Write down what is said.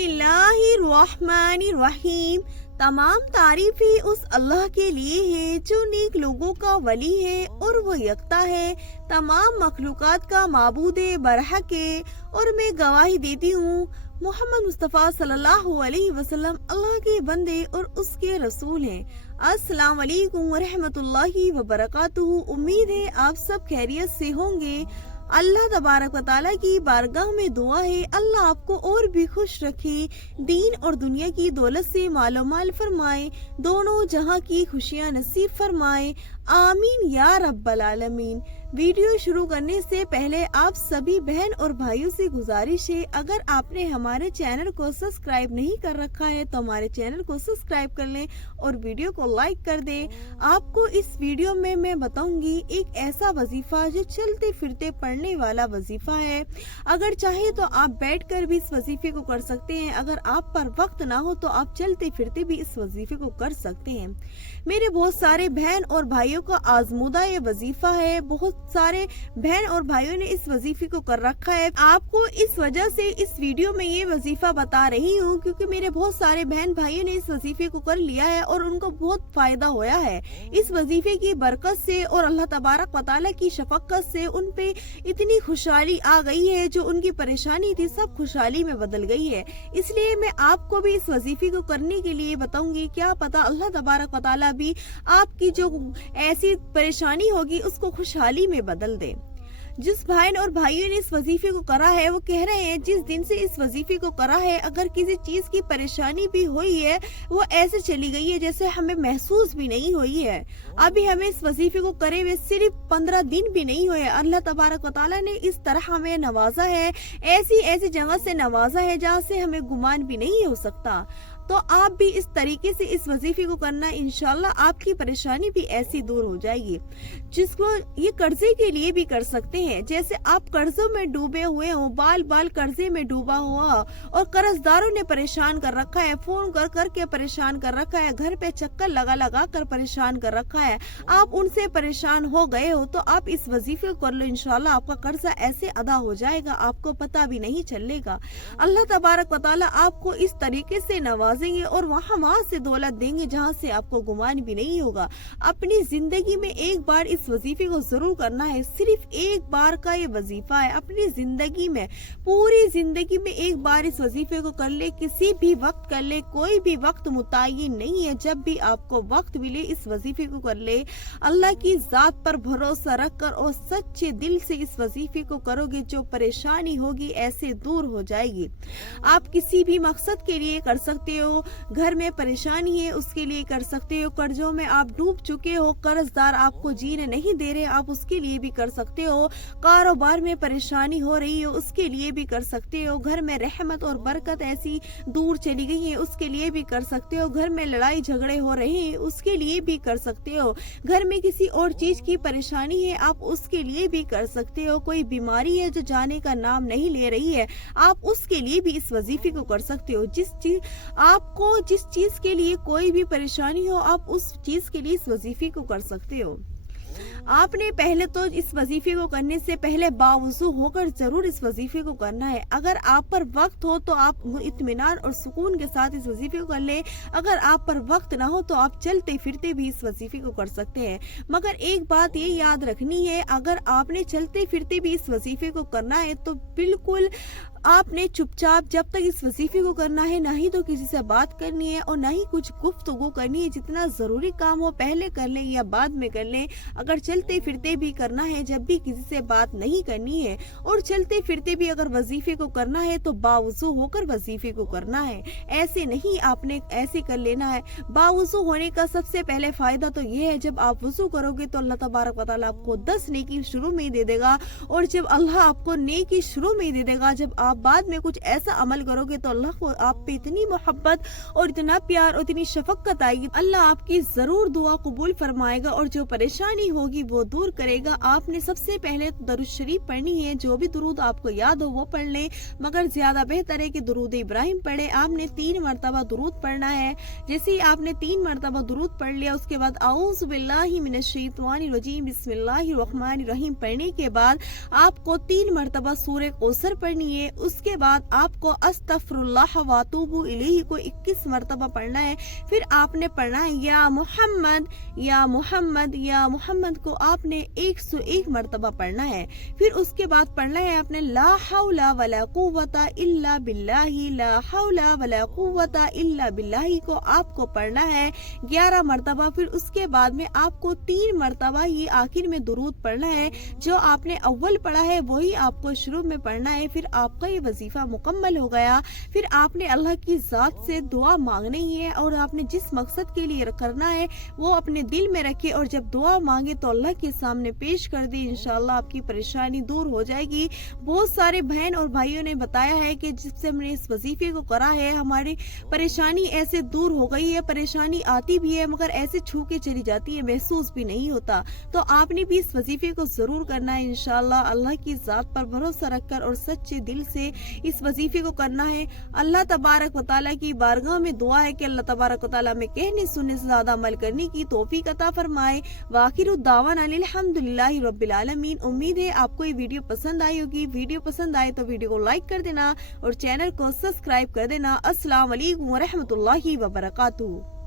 बिस्मिल्लाहिर्रहमानिर्रहीम। तमाम तारीफें उस अल्लाह के लिए है जो नेक लोगों का वली है और वो यकता है, तमाम मखलूकात का माबूद बरहक है। और मैं गवाही देती हूँ मोहम्मद मुस्तफ़ा सल्लल्लाहु अलैहि वसल्लम अल्लाह के बंदे और उसके रसूल हैं। अस्सलाम वालेकुम वरहमतुल्लाहि वबरकातुहू। उम्मीद है आप सब खैरियत से होंगे। अल्लाह तबारक व तआला की बारगाह में दुआ है अल्लाह आपको और भी खुश रखे, दीन और दुनिया की दौलत से मालोमाल फरमाए, दोनों जहां की खुशियां नसीब फरमाए, आमीन या रब्बल आलमीन। वीडियो शुरू करने से पहले आप सभी बहन और भाइयों से गुजारिश है, अगर आपने हमारे चैनल को सब्सक्राइब नहीं कर रखा है तो हमारे चैनल को सब्सक्राइब कर लें और वीडियो को लाइक कर दें। आपको इस वीडियो में मैं बताऊंगी एक ऐसा वजीफा जो चलते फिरते पढ़ने वाला वजीफा है। अगर चाहे तो आप बैठकर भी इस वजीफे को कर सकते हैं, अगर आप पर वक्त ना हो तो आप चलते फिरते भी इस वजीफे को कर सकते हैं। मेरे बहुत सारे बहन और भाइयों का आजमूदा ये वजीफा है, बहुत सारे बहन और भाइयों ने इस वजीफे को कर रखा है। आपको इस वजह से इस वीडियो में ये वजीफा बता रही हूँ क्योंकि मेरे बहुत सारे बहन भाइयों ने इस वजीफे को कर लिया है और उनको बहुत फायदा होया है। इस वजीफे की बरकत से और अल्लाह तबारक व तआला की शफकत से उन पे इतनी खुशहाली आ गई है, जो उनकी परेशानी थी सब खुशहाली में बदल गई है। इसलिए मैं आपको भी इस वजीफे को करने के लिए बताऊंगी, क्या पता अल्लाह तबारक व तआला भी आपकी जो ऐसी परेशानी होगी उसको खुशहाली में बदल दे। जिस भाई और भाइयों ने इस वजीफे को करा है वो कह रहे हैं जिस दिन से इस वजीफे को करा है अगर किसी चीज की परेशानी भी हुई है वो ऐसे चली गई है जैसे हमें महसूस भी नहीं हुई है। अभी हमें इस वजीफे को करे हुए सिर्फ 15 दिन भी नहीं हुए, अल्लाह तबारक व तआला ने इस तरह हमें नवाजा है, ऐसी ऐसी जगह से नवाजा है जहाँ से हमें गुमान भी नहीं हो सकता। तो आप भी इस तरीके से इस वजीफे को करना, इंशाल्लाह आपकी परेशानी भी ऐसी दूर हो जाएगी। जिसको ये कर्जे के लिए भी कर सकते हैं, जैसे आप कर्जों में डूबे हुए हो, बाल बाल कर्जे में डूबा हुआ और कर्जदारों ने परेशान कर रखा है, फोन कर करके परेशान कर रखा है, घर पे चक्कर लगा लगा कर परेशान कर रखा है, आप उनसे परेशान हो गए हो तो आप इस वजीफे को कर लो, इंशाल्लाह आपका कर्जा ऐसे अदा हो जाएगा, आपको पता भी नहीं चलेगा। अल्लाह तबारक व तआला आपको इस तरीके से नवाज और वहाँ से दौलत देंगे जहाँ से आपको गुमान भी नहीं होगा। अपनी जिंदगी में एक बार इस वजीफे को जरूर करना है, सिर्फ एक बार का ये वजीफा है। अपनी जिंदगी में पूरी जिंदगी में एक बार इस वजीफे को कर ले, किसी भी वक्त कर ले, कोई भी वक्त मुतय्यन नहीं है, जब भी आपको वक्त मिले इस वजीफे को कर ले। अल्लाह की जात पर भरोसा रखकर और सच्चे दिल से इस वजीफे को करोगे, जो परेशानी होगी ऐसे दूर हो जाएगी। आप किसी भी मकसद के लिए कर सकते हो, घर में परेशानी है उसके लिए कर सकते हो, कर्जों में आप डूब चुके हो, कर्जदार आपको जीने नहीं दे रहे, आप उसके लिए भी कर सकते हो, कारोबार में परेशानी हो रही हो उसके लिए भी कर सकते हो, घर में रहमत और बरकत ऐसी दूर चली गई है उसके लिए भी कर सकते हो, घर में लड़ाई झगड़े हो रहे हैं उसके लिए भी कर सकते हो, घर में किसी और चीज की परेशानी है आप उसके लिए भी कर सकते हो, कोई बीमारी है जो जाने का नाम नहीं ले रही है आप उसके लिए भी इस वजीफे को कर सकते हो। जिस चीज के लिए कोई भी परेशानी हो आप उस चीज के लिए इस वजीफे को कर सकते हो। आपने पहले तो इस वजीफे को करने से पहले बावजू होकर जरूर इस वजीफे को करना है। अगर आप पर वक्त हो तो आप इत्मीनान और सुकून के साथ इस वजीफे को कर ले, अगर आप पर वक्त ना हो तो आप चलते फिरते भी इस वजीफे को कर सकते हैं। मगर एक बात ये याद रखनी है, अगर आपने चलते फिरते भी इस वजीफे को करना है तो बिल्कुल आपने चुपचाप जब तक इस वजीफे को करना है ना ही तो किसी से बात करनी है और ना ही कुछ गुफ्तगू करनी है। जितना जरूरी काम हो पहले कर लें या बाद में कर लें। अगर चलते फिरते भी करना है जब भी किसी से बात नहीं करनी है, और चलते फिरते भी अगर वजीफे को करना है तो बावजू होकर वजीफे को करना है, ऐसे नहीं आपने ऐसे कर लेना है। बावजू होने का सबसे पहले फायदा तो ये है, जब आप वजू करोगे तो अल्लाह तबारक व तआला आपको 10 नेकी शुरू में ही दे देगा, और जब अल्लाह आपको नेकी शुरू में ही दे देगा, जब आप बाद में कुछ ऐसा अमल करोगे तो अल्लाह को आप पे इतनी मोहब्बत और इतना प्यार और इतनी शफकत आएगी, अल्लाह आपकी जरूर दुआ कबूल फरमाएगा और जो परेशानी होगी होगी वो दूर करेगा। आपने सबसे पहले दरूद शरीफ पढ़नी है, जो भी दुरूद आपको याद हो वो पढ़ लें, मगर ज्यादा बेहतर है कि दुरूद इब्राहिम पढ़े। आपने 3 मरतबा दुरूद पढ़ना है। जैसे ही आपने 3 मरतबा दुरूद पढ़ लिया, उसके बाद औज़ु बिल्लाहि मिनश शैतानिर रजीम बिस्मिल्लाहिर रहमानिर रहीम पढ़ने के बाद आपको 3 मरतबा सूरह कौसर पढ़नी है। उसके बाद आपको अस्तगफिरुल्लाह व अतूबु इलैहि को 21 मरतबा पढ़ना है। फिर आपने पढ़ना है या मोहम्मद या मोहम्मद या मोहम्मद को आपने 101 मरतबा पढ़ना है। फिर उसके बाद पढ़ना है आपने ला हौला वला कुव्वता इल्ला बिल्लाही, ला हौला वला कुव्वता इल्ला बिल्लाही को आपको पढ़ना है 11 मरतबा। फिर उसके बाद में आपको 3 मरतबा ये आखिर में दुरूद पढ़ना है। जो आपने अव्वल पढ़ा है वही आपको शुरू में पढ़ना है। फिर आपका ये वजीफा मुकम्मल हो गया। फिर आपने अल्लाह की जात से दुआ मांगनी है और आपने जिस मकसद के लिए करना है वो अपने दिल में रखे और जब दुआ मांगे तो अल्लाह के सामने पेश कर दे। इंशाअल्लाह आपकी परेशानी दूर हो जाएगी। बहुत सारे बहन और भाइयों ने बताया है कि जिससे हमने इस वजीफे को करा है हमारी परेशानी ऐसे दूर हो गई है। परेशानी आती भी है मगर ऐसे छू के चली जाती है, महसूस भी नहीं होता। तो आपने भी इस वजीफे को जरूर करना है। इंशाअल्लाह अल्लाह की जात पर भरोसा रखकर और सच्चे दिल से इस वजीफे को करना है। अल्लाह तबारक व तआला की बारगाह में दुआ है कि अल्लाह तबारक व तआला में कहने सुनने से ज्यादा अमल करने की तौफीक अता फरमाए। वाखिरु दावाना अल्हम्दुलिल्लाहि रब्बिल आलमीन। उम्मीद है आपको ये वीडियो पसंद आई होगी। वीडियो पसंद आए तो वीडियो को लाइक कर देना और चैनल को सब्सक्राइब कर देना। अस्सलाम वालेकुम व रहमतुल्लाहि व बरकातुहू।